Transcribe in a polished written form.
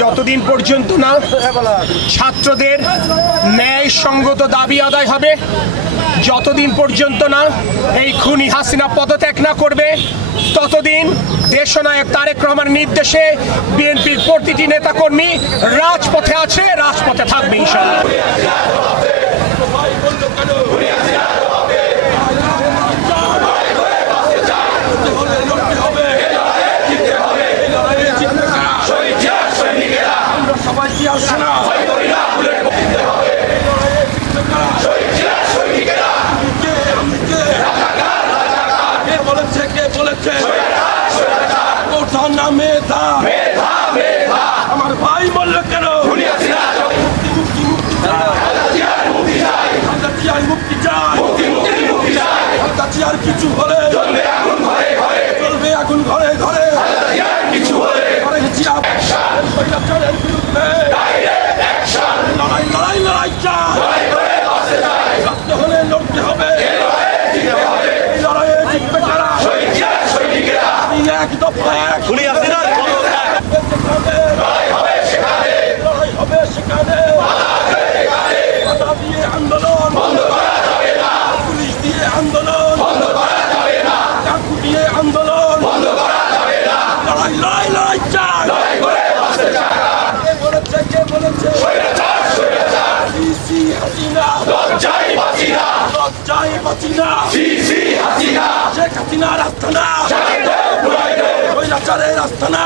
যতদিন পর্যন্ত না ছাত্রদের ন্যায়সঙ্গত দাবি আদায় হবে, যতদিন পর্যন্ত না এই খুনি হাসিনা পদত্যাগ না করবে, ততদিন দেশনায়ক তারেক রহমানের নির্দেশে বিএনপির প্রতিটি নেতাকর্মী রাজপথে আছে, রাজপথে থাকবে ইনশাআল্লাহ। আমার ভাই বলল কেন মুক্তি চাই, আর কিছু হলে চলবে আগুন ঘরে ঘরে কিছু হলে লড়াই লড়াই লড়াই চাই, হলে লড়তে হবে, এই লড়াইয়ে জিতবে কারা? এক দফা এক লড়াই হবে সেখানে, বাধা দিয়ে আন্দোলন পুলিশ দিয়ে আন্দোলন চাকু দিয়ে আন্দোলন লড়াই লড়াই লড়াই চাই। কে বলেছে সিসি হাসিনা লজ্জায় বাঁচি না, শেখ হাসিনার আস্তানা, স্বৈরাচারের আস্তানা।